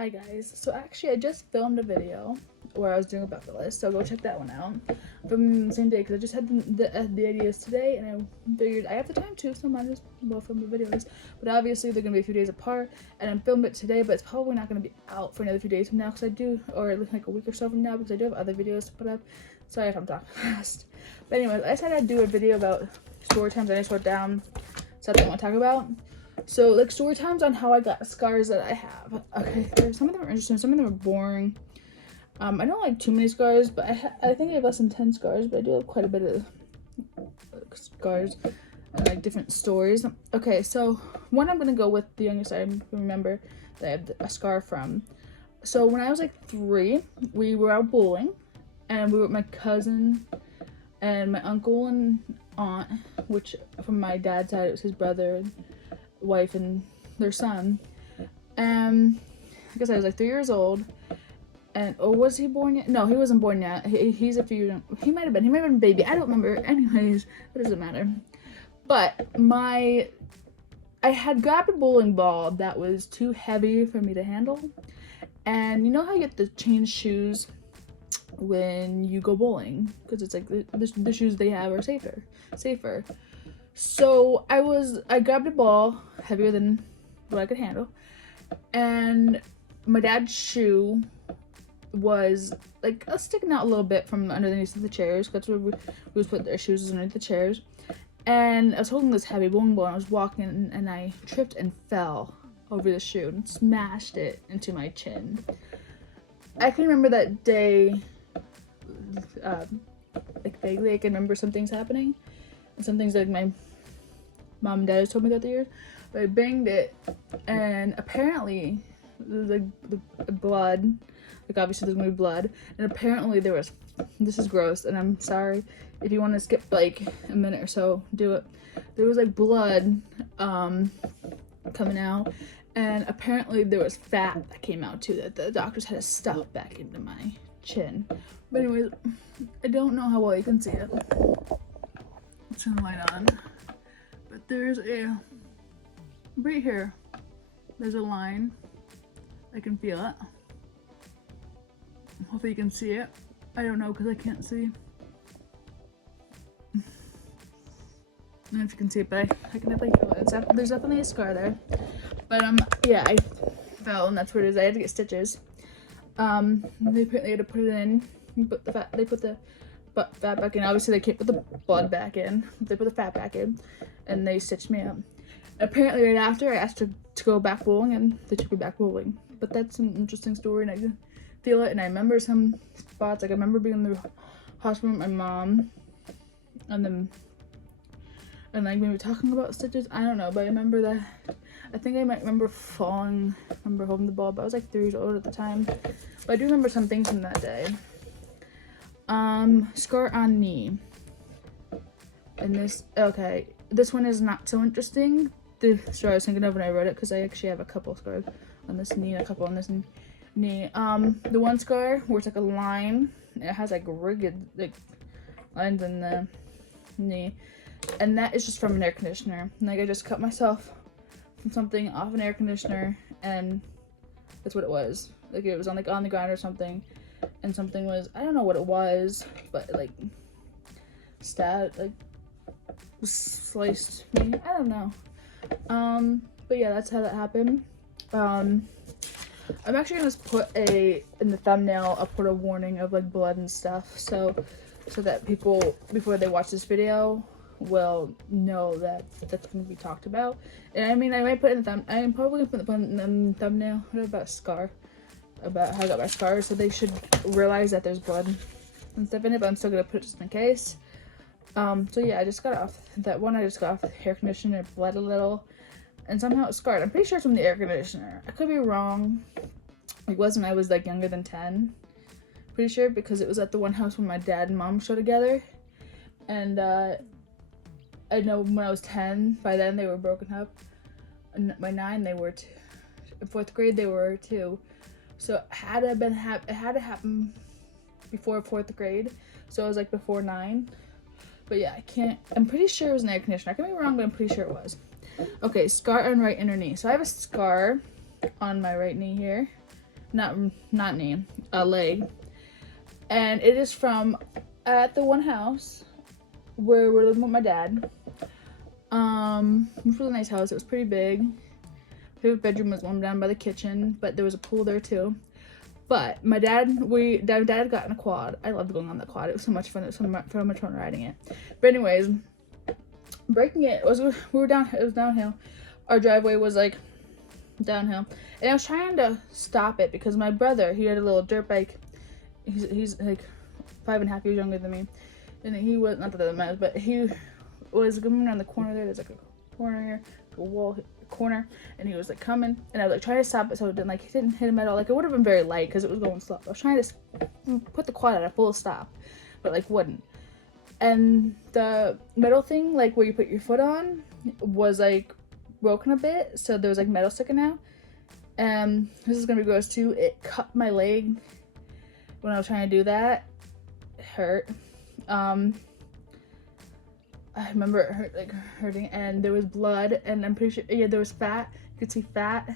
Hi guys, so actually I just filmed a video where I was doing a bucket list, so go check that one out. From the same day, because I just had the ideas today, and I figured I have the time too, so I might as well film the videos. But obviously they're going to be a few days apart, and I filmed it today, but it's probably not going to be out for another few days from now, because I do, or like a week or so from now, because I do have other videos to put up. Sorry if I'm talking fast. But anyways, I said I'd do a video about story times. I just wrote down something I want to talk about. So, like, story times on how I got scars that I have. Okay, some of them are interesting, some of them are boring. I don't like too many scars, but I think I have less than 10 scars, but I do have quite a bit of scars and, like, different stories. Okay, so one I'm going to go with the youngest I remember that I have a scar from. So, when I was, like, 3, we were out bowling, and we were with my cousin and my uncle and aunt, which from my dad's side, it was his brother and wife and their son. I guess I was like 3 years old, and or was he born yet? No, he wasn't born yet. He's a few. He might have been a baby. I don't remember. Anyways, it doesn't matter. But I had grabbed a bowling ball that was too heavy for me to handle, and you know how you get to change shoes when you go bowling, because it's like the shoes they have are safer. So I grabbed a ball heavier than what I could handle, and my dad's shoe was like sticking out a little bit from underneath the chairs. That's where we would put their shoes, underneath the chairs. And I was holding this heavy bowling ball, and I was walking, and I tripped and fell over the shoe and smashed it into my chin. I can remember that day, like vaguely. I can remember some things happening, and some things like my mom and dad has told me that the years. But I banged it, and apparently there was like the blood. Like obviously there's gonna be blood, and apparently there was. This is gross, and I'm sorry if you want to skip like a minute or so. Do it. There was like blood, coming out, and apparently there was fat that came out too. That the doctors had to stuff back into my chin. But anyways, I don't know how well you can see it. Let's turn the light on. But there's right here, there's a line. I can feel it. Hopefully you can see it. I don't know because I can't see. I don't know if you can see it, but I can definitely feel it. There's definitely a scar there. But yeah, I fell, and that's what it is. I had to get stitches. They apparently had to put it in. They put the fat back in. Obviously they can't put the blood back in. They put the fat back in, and they stitched me up. Apparently right after I asked to go back bowling, and they took me back bowling. But that's an interesting story, and I can feel it. And I remember some spots. Like I remember being in the hospital with my mom, and like maybe talking about stitches. I don't know, but I remember that. I think I might remember falling. I remember holding the ball, but I was like 3 years old at the time. But I do remember some things from that day. Scar on knee. And this one is not so interesting. The story I was thinking of when I wrote it, because I actually have a couple scars on this knee and a couple on this knee. The one scar where it's like a line, it has like rigged like lines in the knee, and that is just from an air conditioner. Like I just cut myself from something off an air conditioner, and that's what it was. Like it was on the ground or something, and something was, I don't know what it was, but like sliced me. I don't know. But yeah, that's how that happened. I'm actually gonna put in the thumbnail. I'll put a warning of like blood and stuff, so that people before they watch this video will know that that's gonna be talked about. And I mean, I might put in the I'm probably gonna put in the thumbnail about how I got my scar, so they should realize that there's blood and stuff in it. But I'm still gonna put it just in case. So yeah, I just got off that one. I just got off the air conditioner. It bled a little, and somehow it scarred. I'm pretty sure it's from the air conditioner. I could be wrong. It was when I was like younger than 10. Pretty sure, because it was at the one house when my dad and mom show together. And I know when I was 10, by then they were broken up. And by 9 they were 2. In 4th grade they were 2. So it had to happen before 4th grade. So it was like before 9. But yeah, I'm pretty sure it was an air conditioner. I could be wrong, but I'm pretty sure it was. Okay, scar on right inner knee. So I have a scar on my right knee here. not knee, a leg. And it is from at the one house where we're living with my dad. It was a really nice house. It was pretty big. Favorite bedroom was one down by the kitchen, but there was a pool there too. But my dad got in a quad. I loved going on the quad. It was so much fun. It was so much fun riding it. But anyways, breaking it was It was downhill. Our driveway was like downhill, and I was trying to stop it because my brother, he had a little dirt bike. He's like 5.5 years younger than me, and he was not that matters, but he was coming around the corner there. There's like a corner here, a wall corner, and he was like coming, and I was like trying to stop it so it didn't hit him at all. Like it would have been very light because it was going slow. I was trying to put the quad at a full stop, but like wouldn't. And the metal thing, like where you put your foot on, was like broken a bit, so there was like metal sticking out. And this is gonna be gross too. It cut my leg when I was trying to do that. It hurt. I remember it hurting, and there was blood, and I'm pretty sure there was fat. You could see fat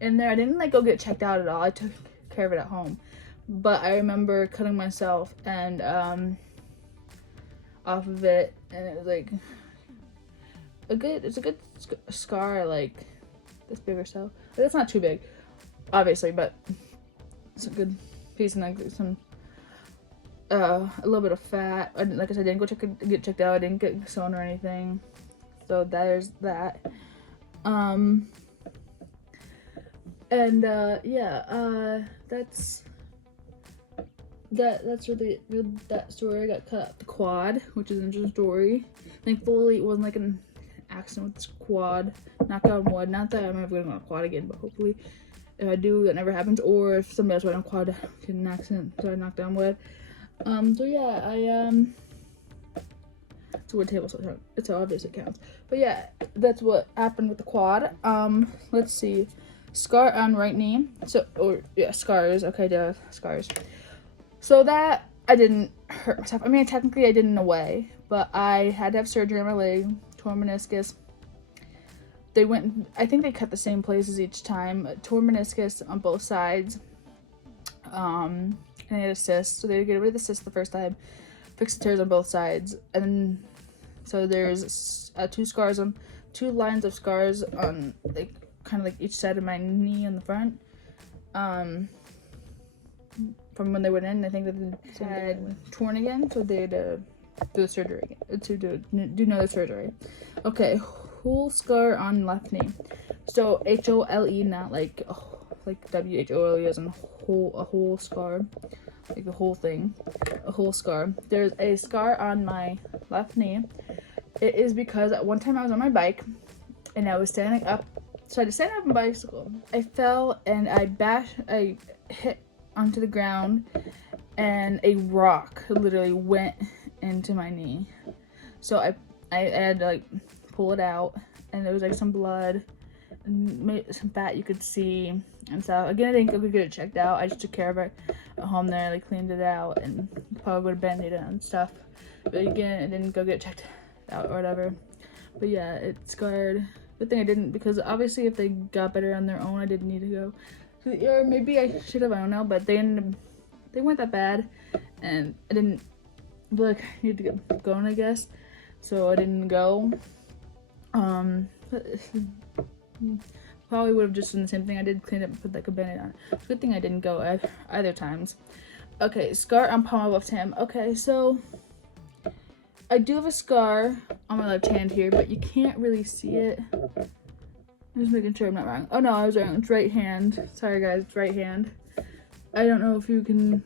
in there. I didn't go get checked out at all. I took care of it at home, but I remember cutting myself and off of it, and it was like it's a good scar, like this big or so. But it's not too big, obviously, but it's a good piece, and like some a little bit of fat. Like I said, I didn't go get checked out. I didn't get sewn or anything. So there's that. That's really that story. I got cut up the quad, which is an interesting story. Thankfully, it wasn't like an accident with this quad. Knock on wood. Not that I'm ever going to go on a quad again, but hopefully, if I do, that never happens. Or if somebody else went on a quad, get an accident, so I knocked down wood. So yeah, it's a wood table, so it's obvious it counts. But yeah, that's what happened with the quad. Let's see, scar on right knee. Scars. Okay, scars. So that I didn't hurt myself. I mean, technically I didn't in a way, but I had to have surgery on my leg, torn meniscus. I think they cut the same places each time. Torn meniscus on both sides. And I had a cyst, so they get rid of the cyst the first time, fix the tears on both sides, and then so there's two lines of scars on kind of each side of my knee on the front. From when they went in, I think that they had torn again, so they had to do the surgery again, to do another surgery. Okay, whole scar on left knee. So HOLE, not like WHOLE, as in a whole scar, like the whole thing, a whole scar. There's a scar on my left knee. It is because at one time I was on my bike and I was standing up. So I had to stand up on a bicycle. I fell and I hit onto the ground, and a rock literally went into my knee. So I had to pull it out, and there was some blood and some fat you could see and stuff. Again, I didn't go get it checked out. I just took care of it at home there, cleaned it out, and probably would have bandaged it and stuff. But again, I didn't go get checked out or whatever. But yeah, it scarred. Good thing I didn't, because obviously if they got better on their own, I didn't need to go to the ER. Maybe I should have, I don't know, but they weren't that bad, and I didn't feel like I needed to get going, I guess. So I didn't go. Probably would have just done the same thing. I did clean it and put a bandage on it. It's a good thing I didn't go either times. Okay, scar on palm of left hand. Okay, so I do have a scar on my left hand here, but you can't really see it. I'm just making sure I'm not wrong. Oh no, I was wrong. It's right hand. Sorry guys, it's right hand. I don't know if you can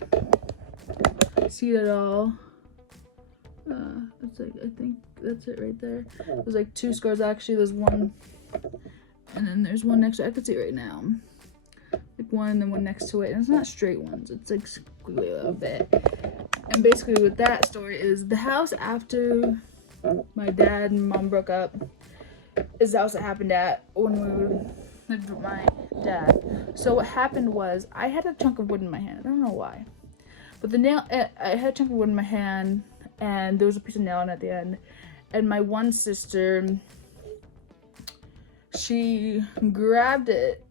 see it at all. It's I think that's it right there. There's two scars actually. There's one, and then there's one next to it. I can see it right now. One and then one next to it. And it's not straight ones. It's squiggly a little bit. And basically what that story is, the house after my dad and mom broke up is the house that happened at when we lived with my dad. So what happened was, I had a chunk of wood in my hand. I don't know why. But I had a chunk of wood in my hand, and there was a piece of nail on it at the end. And my one sister, she grabbed it.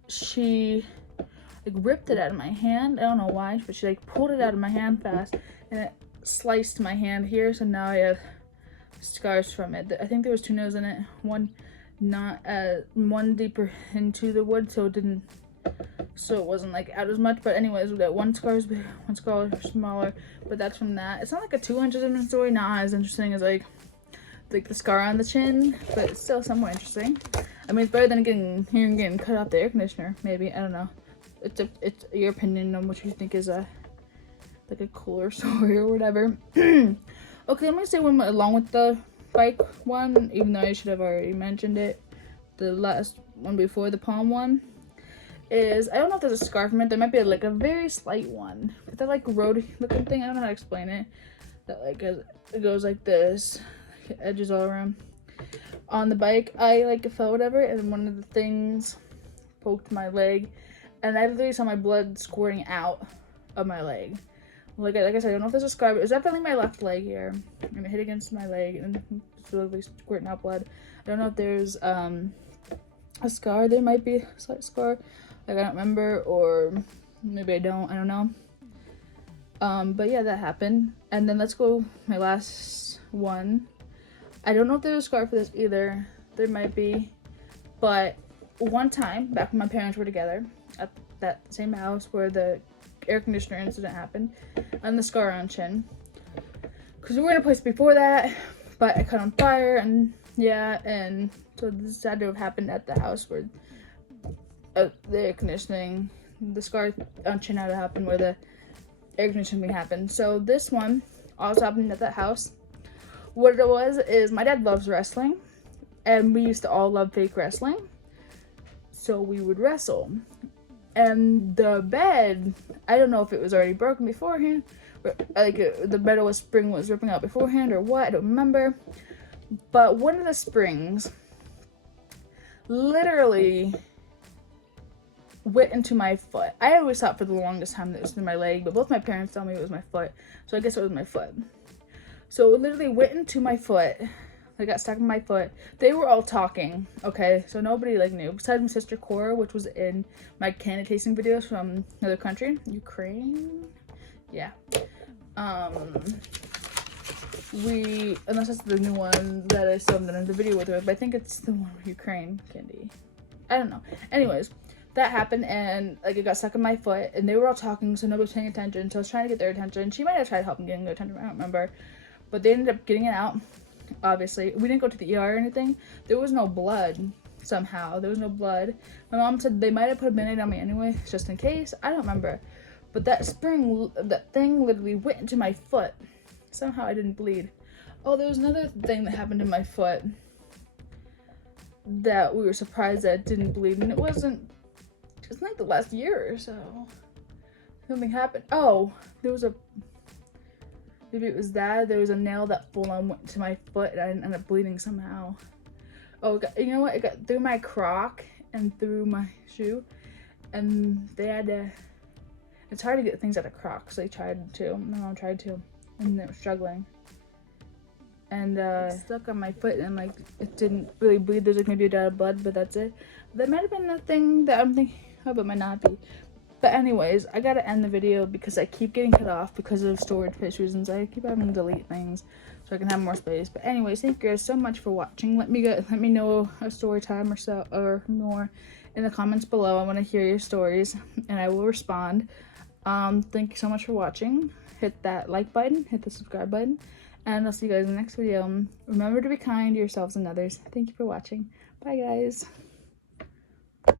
like ripped it out of my hand. I don't know why, but she like pulled it out of my hand fast, and it sliced my hand here. So now I have scars from it. I think there was 2 nails in it. One one deeper into the wood, so it wasn't like out as much. But anyways, we got one scar is big, one scar smaller, but that's from that. It's not like a too interesting story, not as interesting as like the scar on the chin, but it's still somewhat interesting. I mean, it's better than getting cut off the air conditioner, maybe. I don't know. It's your opinion on what you think is like a cooler story or whatever. Okay, let me say one along with the bike one, even though I should have already mentioned it. The last one before the palm one is, I don't know if there's a scar from it. There might be like a very slight one. It's that like road looking thing. I don't know how to explain it. That like it goes like this, edges all around. On the bike, I like fell whatever, and one of the things poked my leg, and I literally saw my blood squirting out of my leg. Like I said, I don't know if there's a scar, but it's definitely my left leg here, and it hit against my leg, and it's literally squirting out blood. I don't know if there's a scar. There might be a slight scar, like I don't remember, or maybe I don't know. But yeah, that happened. And then let's go my last one. I don't know if there's a scar for this either. There might be, but one time back when my parents were together at that same house where the air conditioner incident happened, and the scar on chin, because we were in a place before that, but I caught on fire, and yeah, and so this had to have happened at the house where the air conditioning, the scar on chin had to happen where the air conditioning happened. So this one also happened at that house. What it was is my dad loves wrestling, and we used to all love fake wrestling, so we would wrestle. And the bed, I don't know if it was already broken beforehand, or like the metal spring was ripping out beforehand or what, I don't remember. But one of the springs literally went into my foot. I always thought for the longest time that it was in my leg, but both my parents told me it was my foot, so I guess it was my foot. So it literally went into my foot. I got stuck in my foot. They were all talking, okay? So nobody like knew. Besides my sister Cora, which was in my candy tasting videos from another country. Ukraine? Yeah. Unless that's the new one that I filmed in the video with her, but I think it's the one with Ukraine candy. I don't know. Anyways, that happened, and like it got stuck in my foot, and they were all talking, so nobody was paying attention. So I was trying to get their attention. She might have tried helping getting their attention, I don't remember. But they ended up getting it out. Obviously, we didn't go to the ER or anything. There was no blood somehow. There was no blood. My mom said they might have put a Band-Aid on me anyway, just in case. I don't remember. But that thing literally went into my foot. Somehow I didn't bleed. Oh, there was another thing that happened in my foot that we were surprised that it didn't bleed, and it wasn't like the last year or so. Something happened. Oh, maybe it was that. There was a nail that full on went to my foot, and I ended up bleeding somehow. Oh, you know what? It got through my croc and through my shoe, and they had to. It's hard to get things out of crocs. They tried to. My mom tried to, and they were struggling. And it stuck on my foot, and like it didn't really bleed. There's like maybe a dot of blood, but that's it. That might have been the thing that I'm thinking of, but might not be. But anyways, I gotta end the video because I keep getting cut off because of storage space reasons. I keep having to delete things so I can have more space. But anyways, thank you guys so much for watching. Let me know a story time or so or more in the comments below. I want to hear your stories, and I will respond. Thank you so much for watching. Hit that like button, hit the subscribe button, and I'll see you guys in the next video. Remember to be kind to yourselves and others. Thank you for watching. Bye guys.